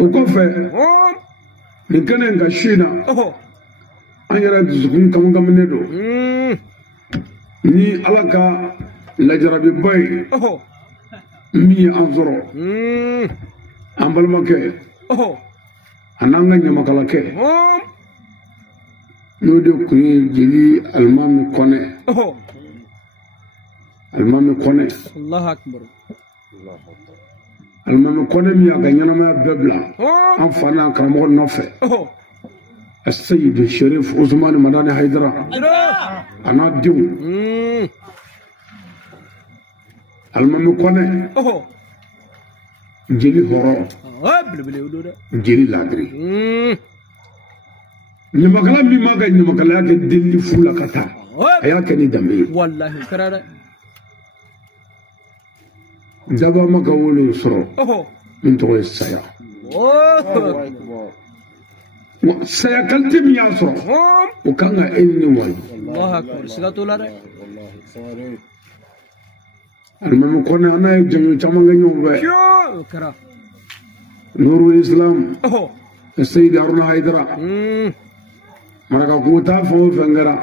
وكفى من كان ينقشينا أنجرا تزكون كم كم ندو ni alaka lajarabi bay mi anzoro ambalmake ananga nyamakala ke no de kuyi jili almami kone Allah akbar almami kone mi aga nyanama bebla an fana karamo nofe السيد الشريف عثمان مداني حيدرا أنا ديو المهم كونه جيلي هورو جيلي لادري نمكلا مما كان نمكلا كدلي فولا كتا أيا كني دمي والله كرارة دابا ما كولو سرو من توي السيا سيكلتم ياسر وكان إني واي الله أكبر سكتولا المهم كنا أنا يجمع جمعنا يوم بي نور الإسلام السيد هارون حيدرا مركا كوتا فو فنغرا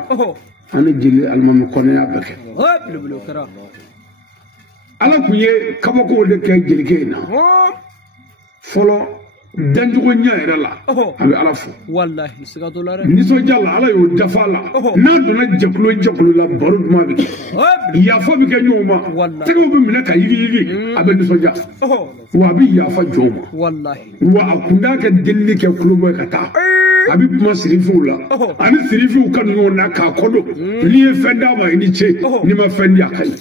أنا جلي المهم كنا يابك على كويه كبكو دك جلي كينا فلو danjugo nyaayra la abi alafu wallahi sigatola niso jalla ala yo dafala na dona jaklo la barud ma bi ya fa bi ke nyoma tego bi mina ka yigi abe niso ja wa bi ya fa joma wallahi wa akunda ka dilli ke klubo ka ta abi ma sirifu la ani sirifu kan yo na ka kodo ni fenda ma ni che ni ma fendi akai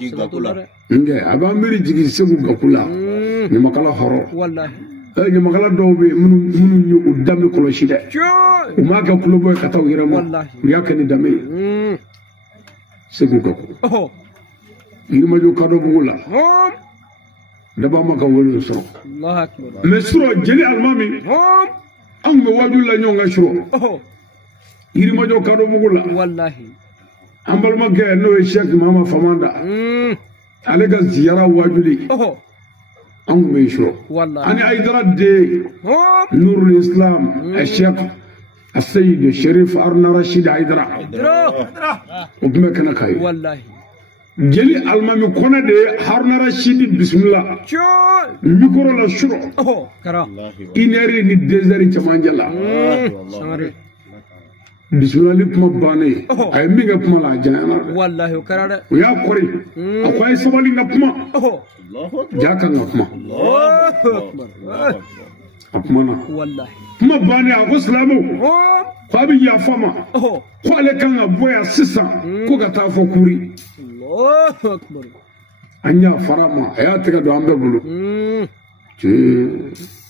sigatola nge aba meri jigi segu gakula ni makala horo wallahi ni makala dobe munu ñu dami ko ci de o ma ka ko boy ka taw yere mo ya ka ni dami segu gakku ni ma jo kado bugula daba ma ka wolu so Allah akbar mais suro jeli almami am me waju la ñu nga suro yiri ma jo kado bugula wallahi ambal ma ke no cheikh mama famanda ale ga ziyara wajuli أم ميشرو أنا أيضا دي نور الإسلام الشيخ السيد الشريف أرنا رشيد أيضا وبما كان كاي والله جلي المامي كونا دي هارنا رشيد بسم الله ميكرو لا شرو كرا إنري ندزري كمان جلا بسم الله لكم باني أي ميجا كم لا جانا والله كرا ويا كوري أقوى سبالي نكما جاكا نكما أكمانا والله ما باني أقول سلامو فابي يا فما قال كان أبويا سيسا كوكا تافو كوري الله أكبر أنيا فراما يا تكا دو أمبر بلو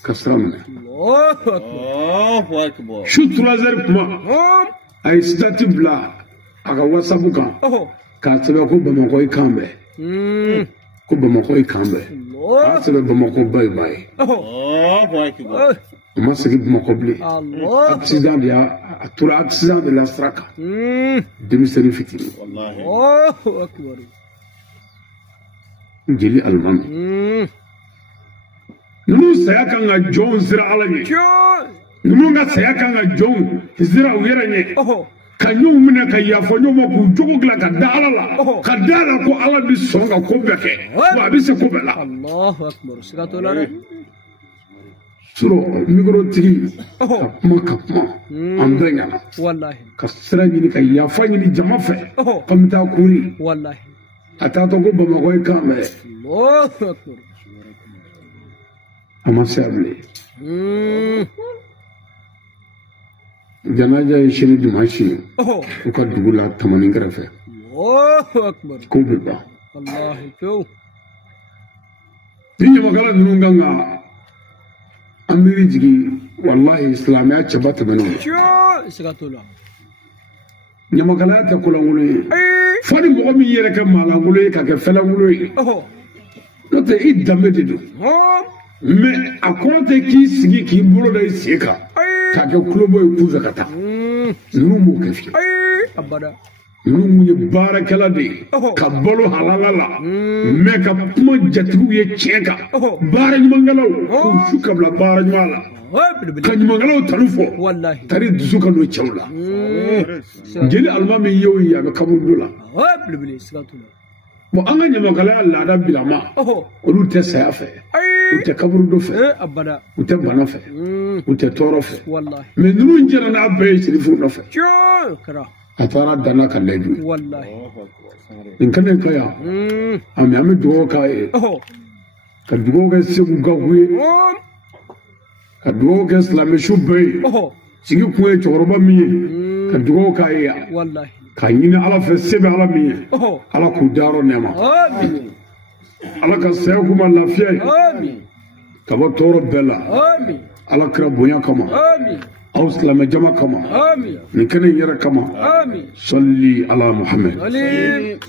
كسرامنا الله أكبر شو ترازر كما أي ستاتي بلا أكا واسابوكا كاتبا كو بمكوي كامبي كو بمكوي كامبي أسبب بمكو باي باي الله أكبر ما سكت بمكو بلي الله أكسيدان يا ترى أكسيدان de la straka demi seri fitini والله الله أكبر جلي ألمان نمو سيكون جون سير على نمو سيكون جون سير ويرني kanyu mine ka yafonyo mo bu jogla ka dala ko ala bi songa ko beke wa bi se ko bela Allahu akbar sigatola suro micro tigi kapma ambenya wallahi kasra ni ka yafanyi ni jama fe kamta kuri wallahi atato ko bama ko kame Allahu akbar amasable janaja yishini dimashi ko dugula tamanin garafe Allahu akbar ko biba wallahi ko dinje magala nunganga amiri jigi wallahi islam ya chabata banu sigatola nyamagala ta kula ngulu fani mo mi yere ka mala ngulu ka ke fela ngulu no te idame didu mais a konte ki sigi ki bolo dai sika ka ke klubo e kuza kata nunu mo ke fi abada نوم يبارك لدي كبلو حلالة ميكا بما جترو يتشيكا بارج منغلو شو كبلا بارج مالا كان منغلو تنفو والله تري دسوكا نو تشولا جيلي المامي يوي يا كابور دولا بلبلي سكاتولا mo anga nyama kala Allah da bilama olu te saya fe ute kaburu do fe abada ute bana fe ute toro fe wallahi mais nunu njera na be shirifu no fe kara atara dana kaledu wallahi in kan kaya ami do ka ka dugo ga segu ga wi ka dugo ga islami shubbe sigi kuwe choroba mi ka dugo ka ya wallahi كاينين على فسبع على مية على كودارو نما آمين على كسيكم الله فيه آمين كبر تورو بلا آمين على كربويا كما آمين أو سلام جما كما آمين نكنا يرى كما آمين صلي على محمد عليه